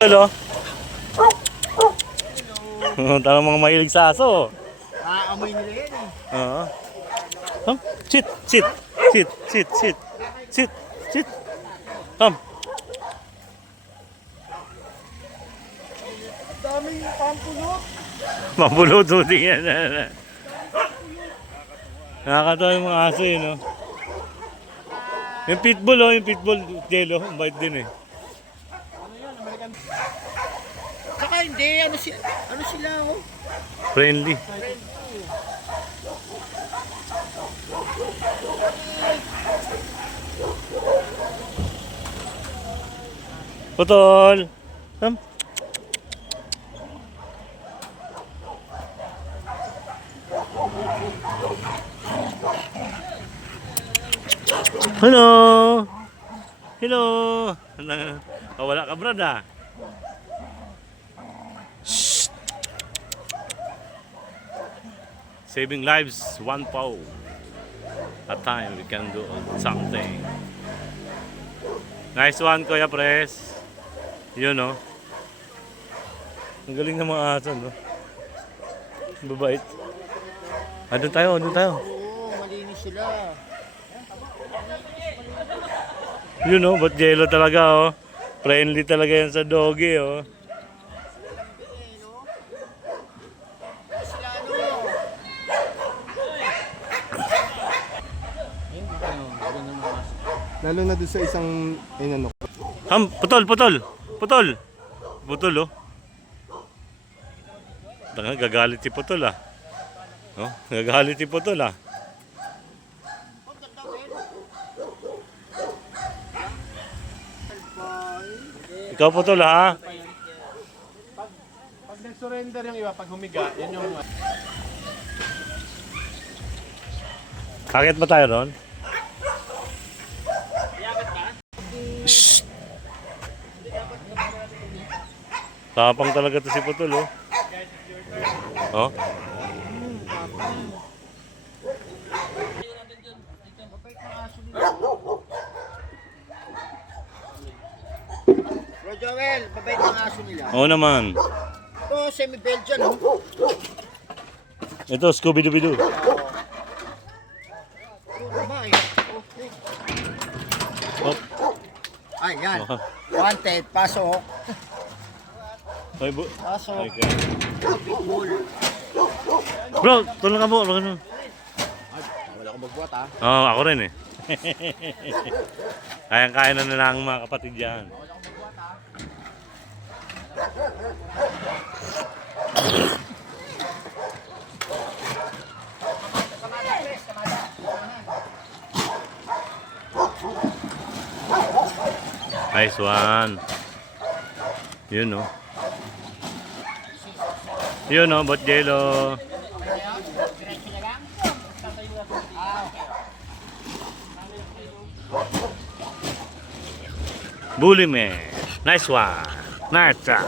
Hello. Tama mga mahilig sa aso. Amoy nila yan eh. Oo. Sit, sit, sit, sit, sit, sit, sit. Come. Daming pampulot. Mapulot din yan. Nakakatawa yung mga aso yun, no? Yung pitbull, oh, yung pitbull, yellow, bait din eh. Ano yan, American? Saka hindi, ano sila oh. Friendly. Putol. Come. Hello. Hello. Oh, wala ka, Brad, ah. Shh. Saving lives, one paw at time. We can do something. Nice one, Kuya Pres. Yun, no? Ang galing ng mga aso, no? Babait. Doon tayo, doon tayo. Oo, malinis sila. Yun, no? Ba't yellow talaga, oh? Friendly talaga yan sa doggy, oh. Lalo na doon sa isang ano. Putol, putol. Putol. Putol, oh. Tanga, gagalit si Putol, ah. Oh, gagalit si Putol, ah. Ikaw, Putol, ha? Pag nag-surrender yung iba, pag humiga, yan yung... Kakit ba tayo ron? Shhh! Tapang talaga to si Putol, oh. Oh? Bro Joel, babait ang aso nila. Oo naman. Ito, semi-Belgian oh. Ito, Scooby-Doo. Ito, babae. Oh. Ay, yan. Oh. Wanted, pasok. Ay, Pasok. okay. Pitbull. Bro, tulungan mo. Wala akong magbuhat ah. Oo, ako rin eh. Kayang-kaya na nila ang mga kapatid dyan. Nice one. Yun, no? Yun, no? Bot yellow. Bully man. Nice one. Nice one.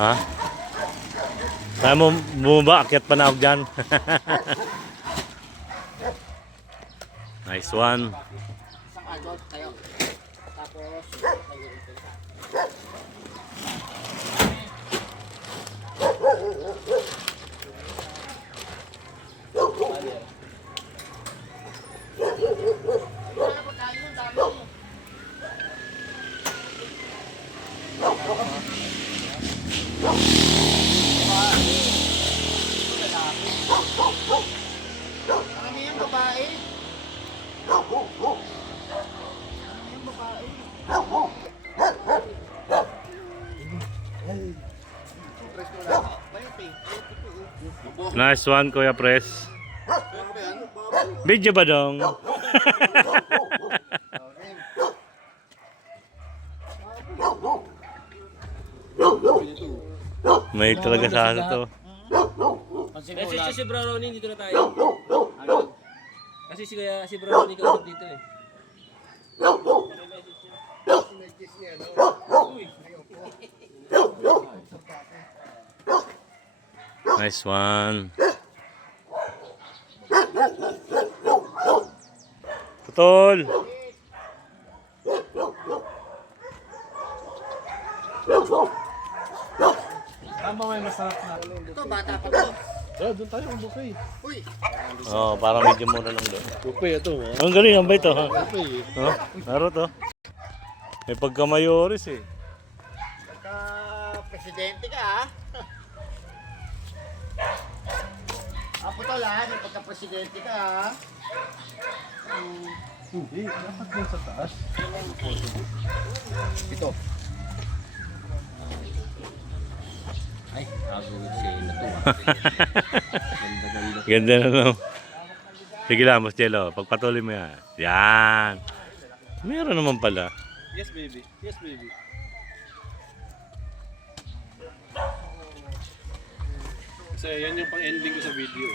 Ha? Kaya mo bumaba, akyat pa na ako dyan. Nice one. Isang adult tayo. Tapos, marami yung babae. Nice one, Kuya Pres. Video ba dong? May talaga sa aso to. Kasi si Bro Ronnie dito na tayo. Kasi si Bro Ronnie kausap dito eh. Nice one. Putol! Tama may masarap na. Ito, bata pa to. Doon tayo ang buffet. Uy, Oh, para medyo mura lang doon. Buffet ito. Ang galing, ang bait to, ha? Buffet. Oh, laro to. May pagka-mayoris eh. pagka-presidente ka ha. Apo to lahat, may pagka-presidente ka ha. Hindi, dapat dun sa taas. Ito. Ay, agawin siya na to. Ganda na no. Sige lang, Mas Jello. Pagpatuloy mo yan. Yan. Meron naman pala. Yes, baby. Yes, baby. Kasi yan yung pang-ending ko sa video.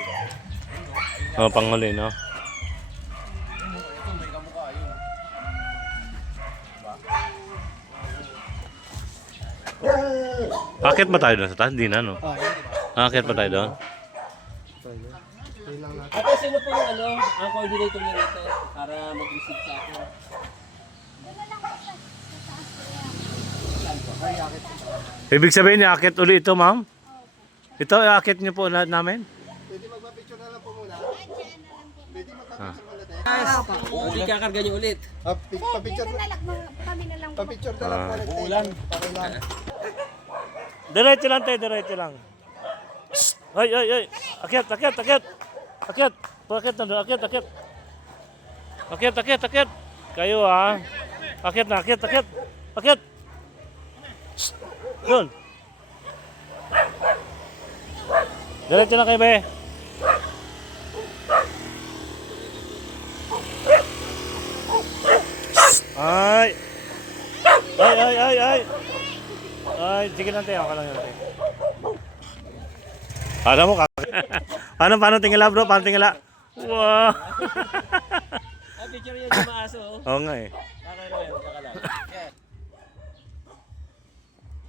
Oh, panghuli, no? Akit ba tayo doon sa taas? Hindi na, no? Akit ba tayo doon? Ate, sino po yung ang coordinator niya rito para mag-receive sa akin? Ibig sabihin, akit uli ito, ma'am? Ito, akit niyo po namin? Pwede magpa-picture na lang po muna. Pwede magpa-picture muna tayo. Hindi kakarga niyo ulit. Pa-picture na lang, kami na lang. Pa-picture na lang po ulit. Ulan. Para lang. Diretso lang tayo, diretso lang. Ay, ay, ay. Akit, akit, akit. Akit. Akit na doon, akit, akit. Akit, akit, akit. Kayo ah. Akit na, akit, akit. Akit. Doon. Diretso lang kayo, be. Ay. Ay, ay, ay, ay. Ay, sige lang tayo. Ako lang yun. Paano mo? Paano tingala bro? Paano tingala? Wow! Ah, picture yun yung maaso. Oo nga eh. Kakaroon, kakalang.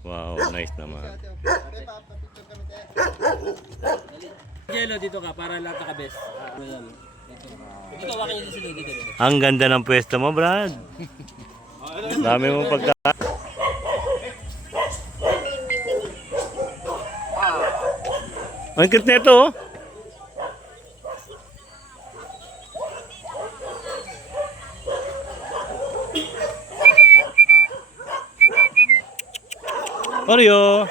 Wow, nice naman. Jello, dito ka para lahat nakabes. Ayan. Dito, wakin niyo sila dito. Ang ganda ng pwesto mo, Brad. Dami mong pagka... Ang cute nito, oh. Oreo.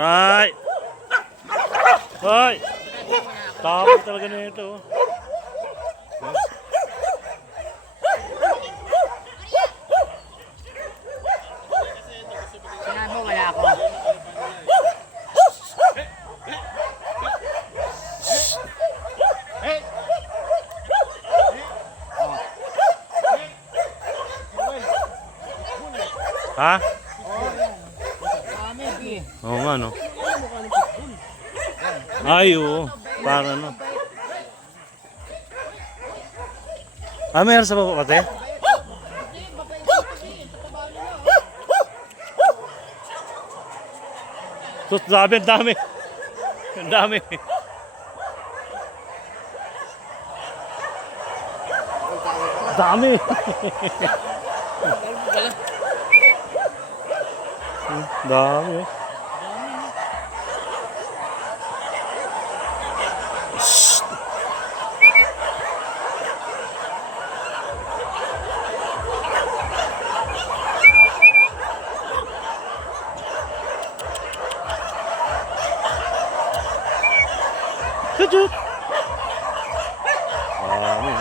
Ay. Ay. Tapos talaga nito. Sinabi mo wala ako. Ha? Kami, B. Oo nga, no? Ay, oo. Para, no? Ah, mayroon sa baba pati? Sus, dami, ang dami. Ang dami. Dami. Dami. Kajut. Dami.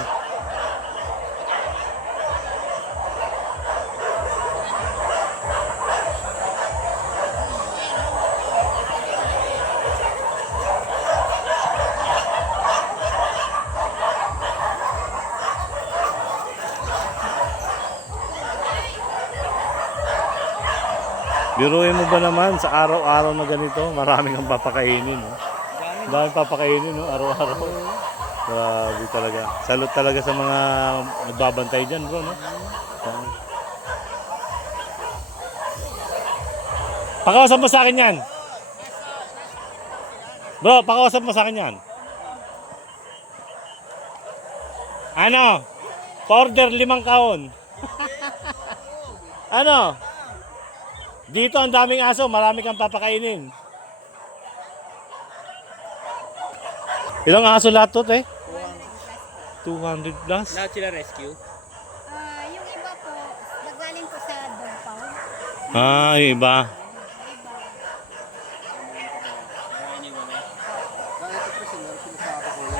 Biruin mo ba naman sa araw-araw na ganito, maraming ang papakainin, no? Daming papakainin, no? Araw-araw. Grabe talaga. Salute talaga sa mga nagbabantay dyan, bro, no? Pakausap mo sa akin yan. Bro, pakausap mo sa akin yan. Ano? Pa-order 5 kahon. Ano? Dito ang daming aso, marami kang papakainin. Ilang aso lahat to, eh? 200 plus. Lahat sila rescue. Yung iba po, nagaling po sa dog pound. Ah, yung iba. Kahit ito kasi meron sila sa kapakulit.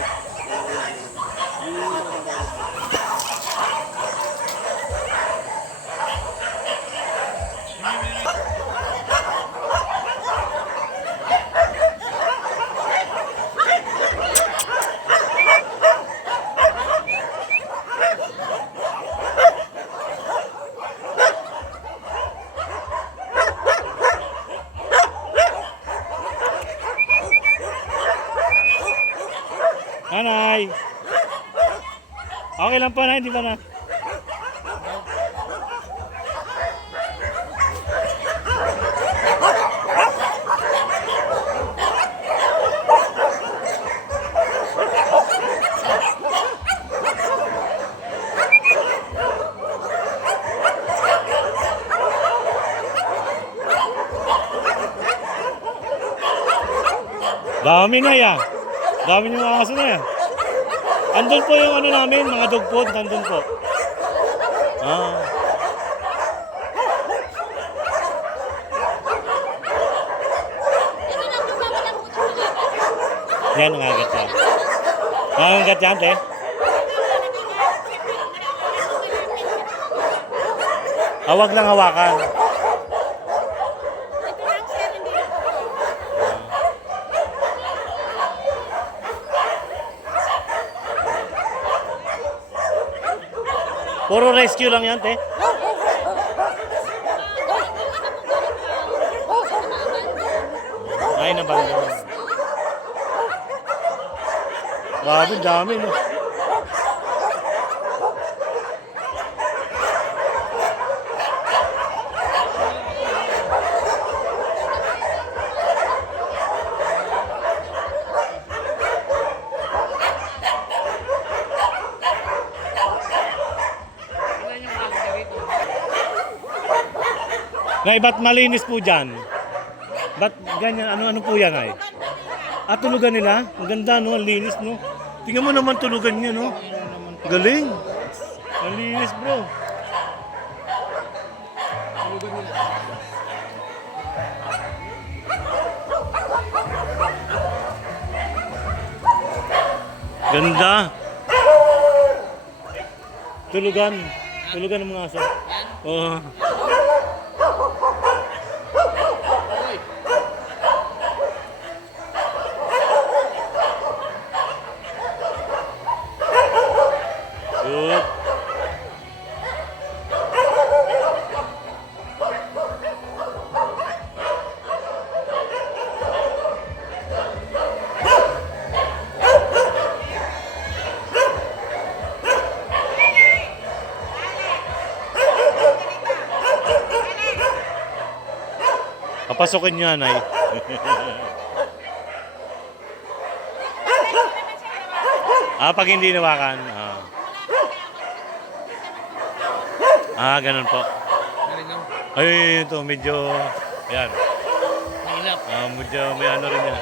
Nanay. Okay lang po na, hindi ba na? Dami na yan. Dami yung mga aso na yan. Andun po yung ano namin, mga dog food, nandun po. Ah. Yan, nangagat yan. Nangagat yan, te. Huwag lang hawakan. Puro rescue lang yan, te. Ay, nabangga. Grabe, dami, no? Ngay, ba't malinis po dyan? Ba't ganyan? Ano po yan, ay? At tulugan nila? Ang ganda, no? Ang linis, no? Tingnan mo naman tulugan niya, no? Galing. Ang linis, bro. Ganda. Tulugan. Tulugan ng mga aso. Oo. Good. Papasokin niya, Nay. Pag hindi nawakan. Ganun po. Ay, ito, medyo, yan. Mahilap. Medyo may ano rin yan.